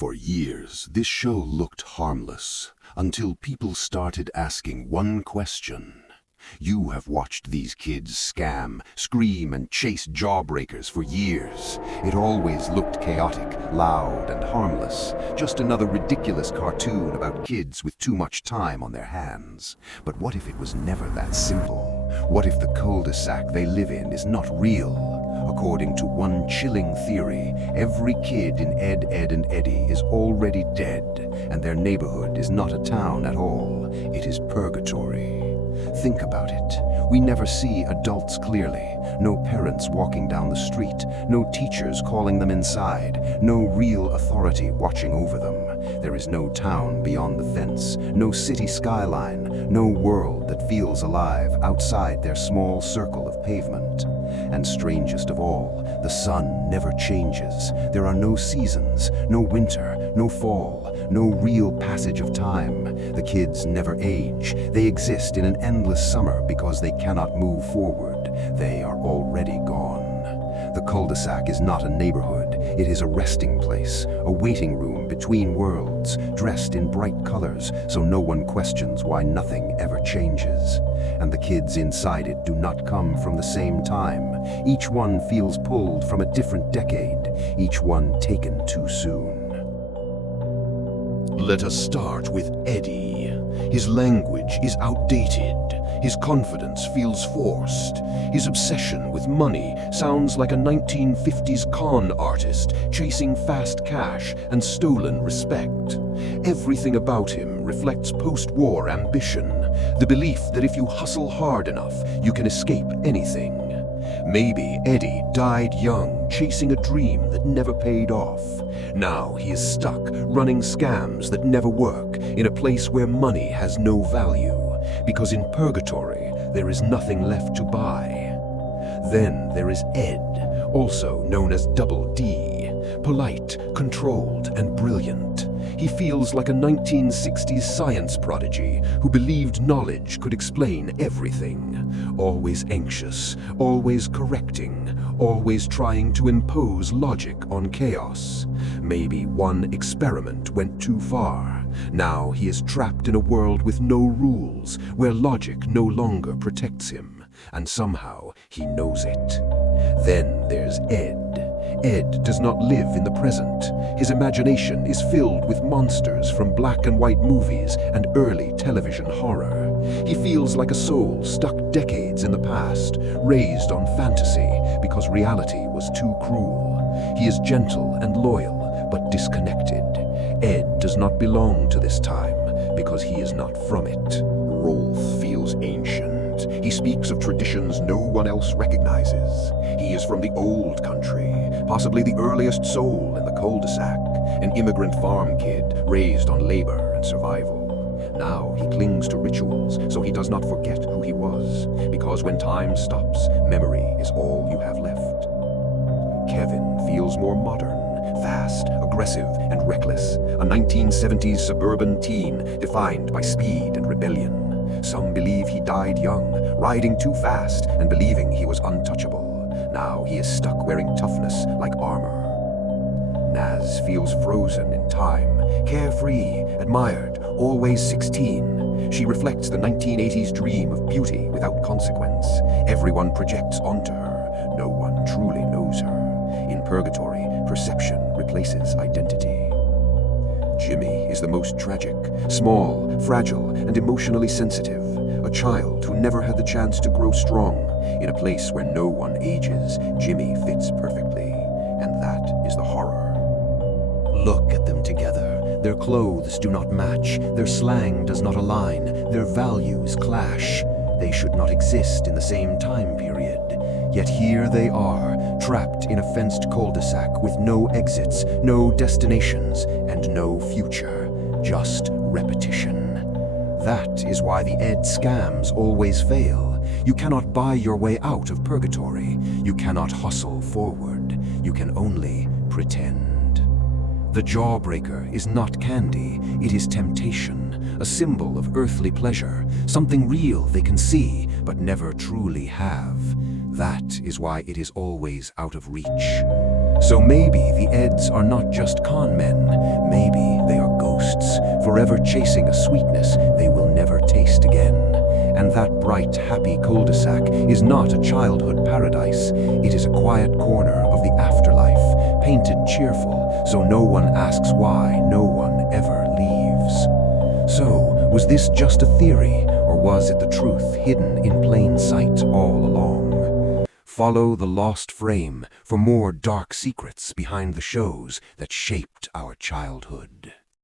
For years, this show looked harmless, until people started asking one question. You have watched these kids scam, scream, and chase jawbreakers for years. It always looked chaotic, loud, and harmless. Just another ridiculous cartoon about kids with too much time on their hands. But what if it was never that simple? What if the cul-de-sac they live in is not real? According to one chilling theory, every kid in Ed, Edd, and Eddy is already dead, and their neighborhood is not a town at all. It is purgatory. Think about it. We never see adults clearly. No parents walking down the street. No teachers calling them inside. No real authority watching over them. There is no town beyond the fence. No city skyline. No world that feels alive outside their small circle of pavement. And strangest of all, the sun never changes. There are no seasons, no winter, no fall, no real passage of time. The kids never age. They exist in an endless summer because they cannot move forward. They are already gone. The cul-de-sac is not a neighborhood. It is a resting place, a waiting room between worlds, dressed in bright colors so no one questions why nothing ever changes. And the kids inside it do not come from the same time. Each one feels pulled from a different decade, each one taken too soon. Let us start with Eddy. His language is outdated. His confidence feels forced. His obsession with money sounds like a 1950s con artist chasing fast cash and stolen respect. Everything about him reflects post-war ambition, the belief that if you hustle hard enough, you can escape anything. Maybe Eddy died young, chasing a dream that never paid off. Now he is stuck, running scams that never work, in a place where money has no value. Because in purgatory, there is nothing left to buy. Then there is Ed, also known as Double D, polite, controlled, and brilliant. He feels like a 1960s science prodigy who believed knowledge could explain everything. Always anxious, always correcting, always trying to impose logic on chaos. Maybe one experiment went too far. Now he is trapped in a world with no rules, where logic no longer protects him, and somehow he knows it. Then there's Ed. Ed does not live in the present. His imagination is filled with monsters from black and white movies and early television horror. He feels like a soul stuck decades in the past, raised on fantasy because reality was too cruel. He is gentle and loyal, but disconnected. Ed does not belong to this time because he is not from it. Rolf feels ancient. He speaks of traditions no one else recognizes. He is from the old country, possibly the earliest soul in the cul-de-sac, an immigrant farm kid raised on labor and survival. Now he clings to rituals so he does not forget who he was, because when time stops, memory is all you have left. Kevin feels more modern, fast, aggressive, and reckless, a 1970s suburban teen defined by speed and rebellion. Some believe he died young, riding too fast and believing he was untouchable. Now he is stuck wearing toughness like armor. Naz feels frozen in time, carefree, admired, always 16. She reflects the 1980s dream of beauty without consequence. Everyone projects onto her. No one truly knows her. In purgatory, perception replaces identity. Jimmy is the most tragic, small, fragile, and emotionally sensitive. A child who never had the chance to grow strong. In a place where no one ages, Jimmy fits perfectly. And that is the horror. Look at them together. Their clothes do not match. Their slang does not align. Their values clash. They should not exist in the same time period. Yet here they are, trapped in a fenced cul-de-sac with no exits, no destinations, and no future. Just repetition. That is why the Ed scams always fail. You cannot buy your way out of purgatory. You cannot hustle forward. You can only pretend. The jawbreaker is not candy, it is temptation, a symbol of earthly pleasure, something real they can see but never truly have. That is why it is always out of reach. So maybe the Eds are not just con men, forever chasing a sweetness they will never taste again. And that bright, happy cul-de-sac is not a childhood paradise. It is a quiet corner of the afterlife, painted cheerful, so no one asks why, no one ever leaves. So, was this just a theory, or was it the truth hidden in plain sight all along? Follow The Lost Frame for more dark secrets behind the shows that shaped our childhood.